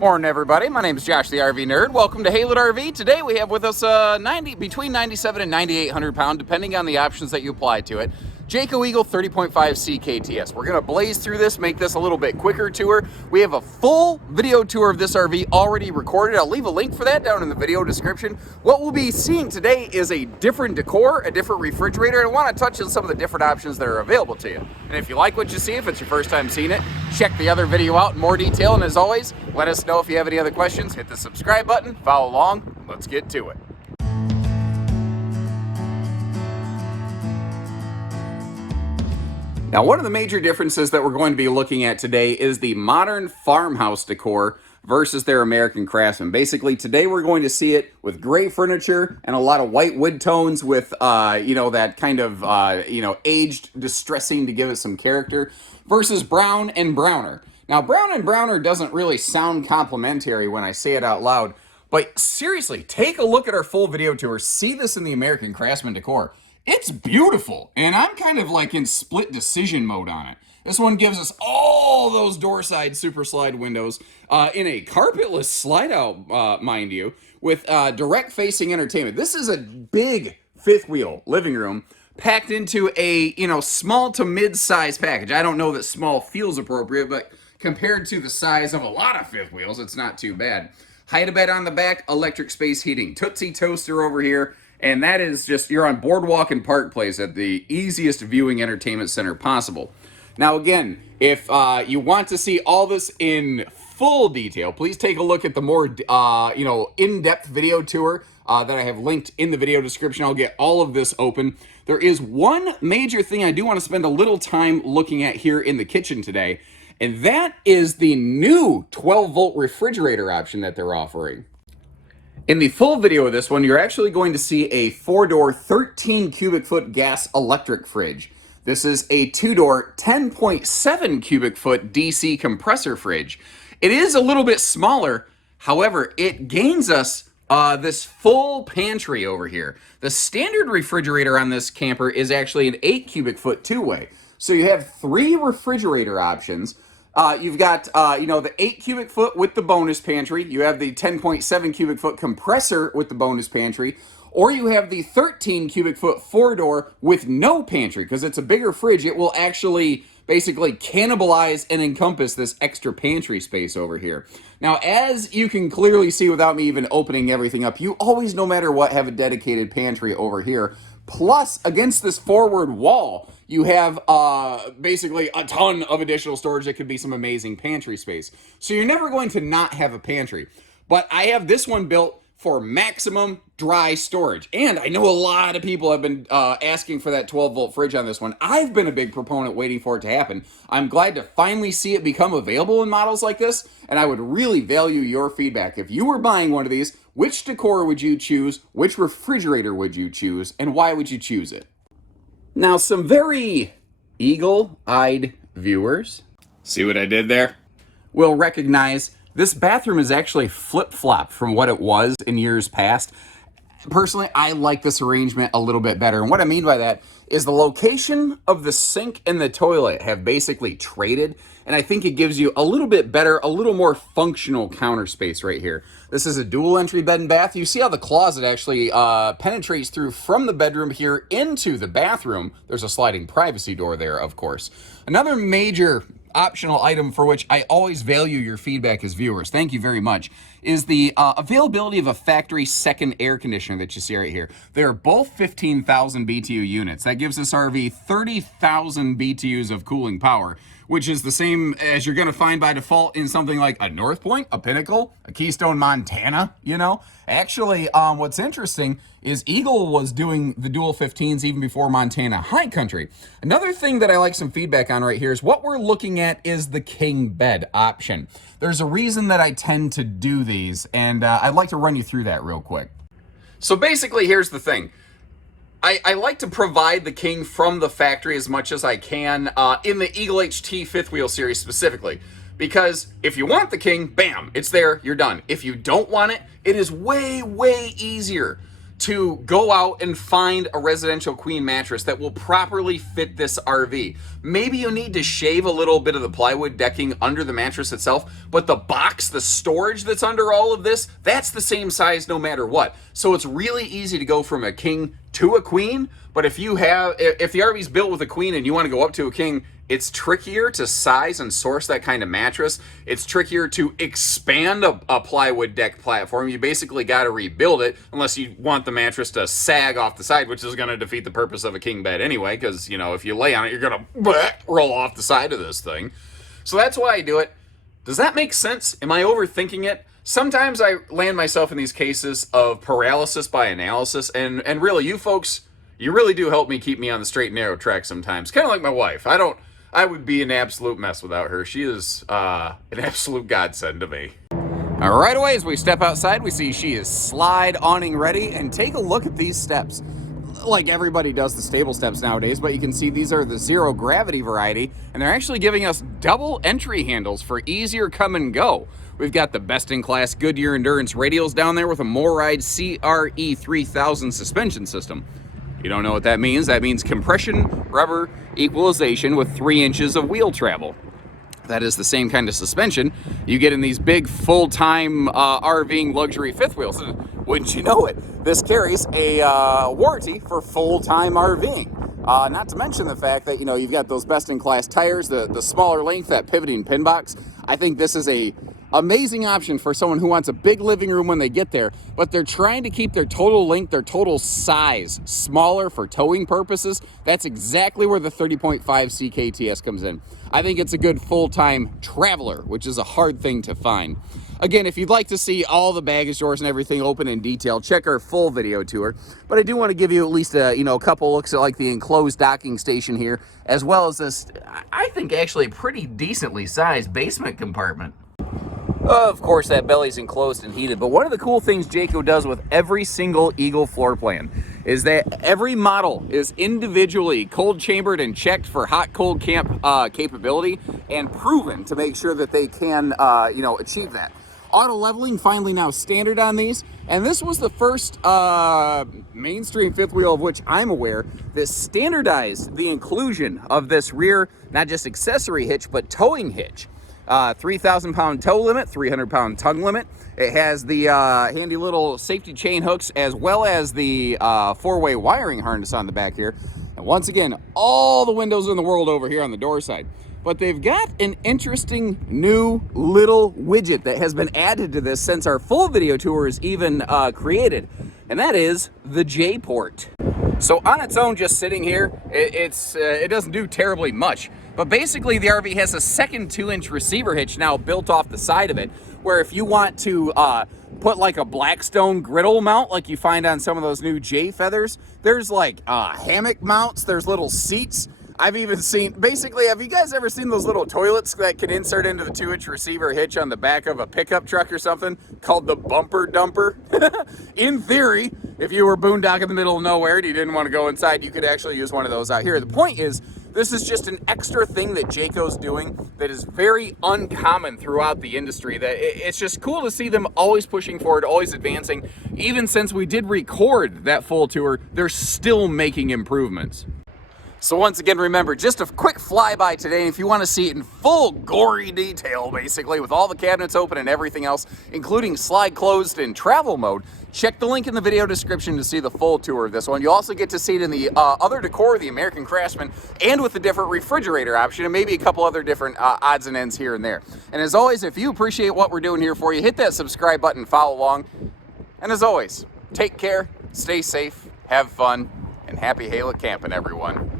Morning, everybody. My name is Josh, the RV Nerd. Welcome to Haylett RV. Today we have with us between 97 and 9,800 pound, depending on the options that you apply to it, Jayco Eagle 30.5 CKTS. We're gonna blaze through this, make this a little bit quicker tour. We have a full video tour of this RV already recorded. I'll leave a link for that down in the video description. What we'll be seeing today is a different decor, a different refrigerator, and I want to touch on some of the different options that are available to you. And if you like what you see, if it's your first time seeing it, check the other video out in more detail. And as always, let us know if you have any other questions. Hit the subscribe button, follow along. Let's get to it. Now, one of the major differences that we're going to be looking at today is the Modern Farmhouse Decor versus their American Craftsman. Basically, today we're going to see it with gray furniture and a lot of white wood tones with, that kind of, aged distressing to give it some character, versus brown and browner. Now, brown and browner doesn't really sound complimentary when I say it out loud, but seriously, take a look at our full video tour. See this in the American Craftsman decor. It's beautiful, and I'm kind of like in split decision mode on it. This one gives us all those door side super slide windows in a carpetless slide out, mind you, with direct facing entertainment. This is a big fifth wheel living room packed into a, small to mid-size package. I don't know that small feels appropriate, but compared to the size of a lot of fifth wheels, it's not too bad. Hide-a-bed on the back, electric space heating, Tootsie Toaster over here, and that is just, you're on Boardwalk and Park Place at the easiest viewing entertainment center possible. Now again, if you want to see all this in full detail, please take a look at the more, in-depth video tour that I have linked in the video description. I'll get all of this open. There is one major thing I do want to spend a little time looking at here in the kitchen today, and that is the new 12-volt refrigerator option that they're offering. In the full video of this one, you're actually going to see a 4-door, 13 cubic foot gas electric fridge. This is a 2-door, 10.7 cubic foot DC compressor fridge. It is a little bit smaller, however, it gains us this full pantry over here. The standard refrigerator on this camper is actually an 8 cubic foot two-way. So you have 3 refrigerator options. You've got, the 8 cubic foot with the bonus pantry. You have the 10.7 cubic foot compressor with the bonus pantry. Or you have the 13 cubic foot 4-door with no pantry. Because it's a bigger fridge, it will actually basically cannibalize and encompass this extra pantry space over here. Now, as you can clearly see without me even opening everything up, you always, no matter what, have a dedicated pantry over here. Plus, against this forward wall, you have basically a ton of additional storage that could be some amazing pantry space. So you're never going to not have a pantry. But I have this one built for maximum dry storage. And I know a lot of people have been asking for that 12-volt fridge on this one. I've been a big proponent waiting for it to happen. I'm glad to finally see it become available in models like this, and I would really value your feedback. If you were buying one of these, which decor would you choose? Which refrigerator would you choose? And why would you choose it? Now, some very eagle-eyed viewers, see what I did there? Will recognize this bathroom is actually flip-flopped from what it was in years past. Personally, I like this arrangement a little bit better. And what I mean by that is the location of the sink and the toilet have basically traded. And I think it gives you a little bit better, a little more functional counter space right here. This is a dual entry bed and bath. You see how the closet actually penetrates through from the bedroom here into the bathroom. There's a sliding privacy door there, of course. Another major optional item for which I always value your feedback as viewers, thank you very much, is the availability of a factory second air conditioner that you see right here. They're both 15,000 BTU units. That gives this RV 30,000 BTUs of cooling power, which is the same as you're going to find by default in something like a North Point, a Pinnacle, a Keystone, Montana, Actually, what's interesting is Eagle was doing the dual 15s even before Montana High Country. Another thing that I like some feedback on right here is what we're looking at is the king bed option. There's a reason that I tend to do these, and I'd like to run you through that real quick. So basically, here's the thing. I like to provide the king from the factory as much as I can in the Eagle HT fifth wheel series specifically. Because if you want the king, bam, it's there, you're done. If you don't want it, it is way, way easier to go out and find a residential queen mattress that will properly fit this RV. Maybe you need to shave a little bit of the plywood decking under the mattress itself, but the box, the storage that's under all of this, that's the same size no matter what. So it's really easy to go from a king to a queen, but if the RV's built with a queen and you want to go up to a king, it's trickier to size and source that kind of mattress. It's trickier to expand a plywood deck platform. You basically got to rebuild it unless you want the mattress to sag off the side, which is going to defeat the purpose of a king bed anyway, because, you know, if you lay on it, you're going to roll off the side of this thing. So that's why I do it. Does that make sense? Am I overthinking it? Sometimes I land myself in these cases of paralysis by analysis, and really, you folks, you really do help me keep me on the straight and narrow track sometimes. Kind of like my wife. I would be an absolute mess without her. She is an absolute godsend to me. Right away, as we step outside, we see she is slide awning ready, and take a look at these steps. Like everybody does the stable steps nowadays, but you can see these are the zero gravity variety, and they're actually giving us double entry handles for easier come and go. We've got the best-in-class Goodyear Endurance radials down there with a MORryde CRE 3000 suspension system. You don't know what that means? That means compression rubber equalization with 3 inches of wheel travel. That is the same kind of suspension you get in these big full-time RVing luxury fifth wheels. Wouldn't you know it? This carries a warranty for full-time RVing. Not to mention the fact that, you know, you've got those best-in-class tires, the smaller length, that pivoting pin box. I think this is a amazing option for someone who wants a big living room when they get there, but they're trying to keep their total length, their total size smaller for towing purposes. That's exactly where the 30.5 CKTS comes in. I think it's a good full-time traveler, which is a hard thing to find. Again, if you'd like to see all the baggage doors and everything open in detail, check our full video tour. But I do want to give you at least a couple looks at like the enclosed docking station here, as well as this, I think actually pretty decently sized basement compartment. Of course, that belly's enclosed and heated, but one of the cool things Jayco does with every single Eagle floor plan is that every model is individually cold chambered and checked for hot-cold camp capability and proven to make sure that they can, achieve that. Auto leveling finally now standard on these, and this was the first mainstream fifth wheel of which I'm aware that standardized the inclusion of this rear, not just accessory hitch, but towing hitch. 3,000 pound tow limit, 300 pound tongue limit. It has the handy little safety chain hooks as well as the 4-way wiring harness on the back here. And once again, all the windows in the world over here on the door side. But they've got an interesting new little widget that has been added to this since our full video tour is even created, and that is the J-port. So on its own, just sitting here, it doesn't do terribly much. But basically, the RV has a second 2-inch receiver hitch now built off the side of it, where if you want to put like a Blackstone griddle mount like you find on some of those new J feathers, there's like hammock mounts, there's little seats. I've even seen, basically, have you guys ever seen those little toilets that can insert into the 2-inch receiver hitch on the back of a pickup truck or something called the bumper dumper? In theory, if you were boondocking in the middle of nowhere and you didn't want to go inside, you could actually use one of those out here. The point is, this is just an extra thing that Jayco's doing that is very uncommon throughout the industry. That it's just cool to see them always pushing forward, always advancing. Even since we did record that full tour, they're still making improvements. So once again, remember, just a quick flyby today. If you want to see it in full gory detail, basically, with all the cabinets open and everything else, including slide closed in travel mode, check the link in the video description to see the full tour of this one. You also get to see it in the other decor, the American Craftsman, and with the different refrigerator option, and maybe a couple other different odds and ends here and there. And as always, if you appreciate what we're doing here for you, hit that subscribe button, follow along. And as always, take care, stay safe, have fun, and happy Haylett camping, everyone.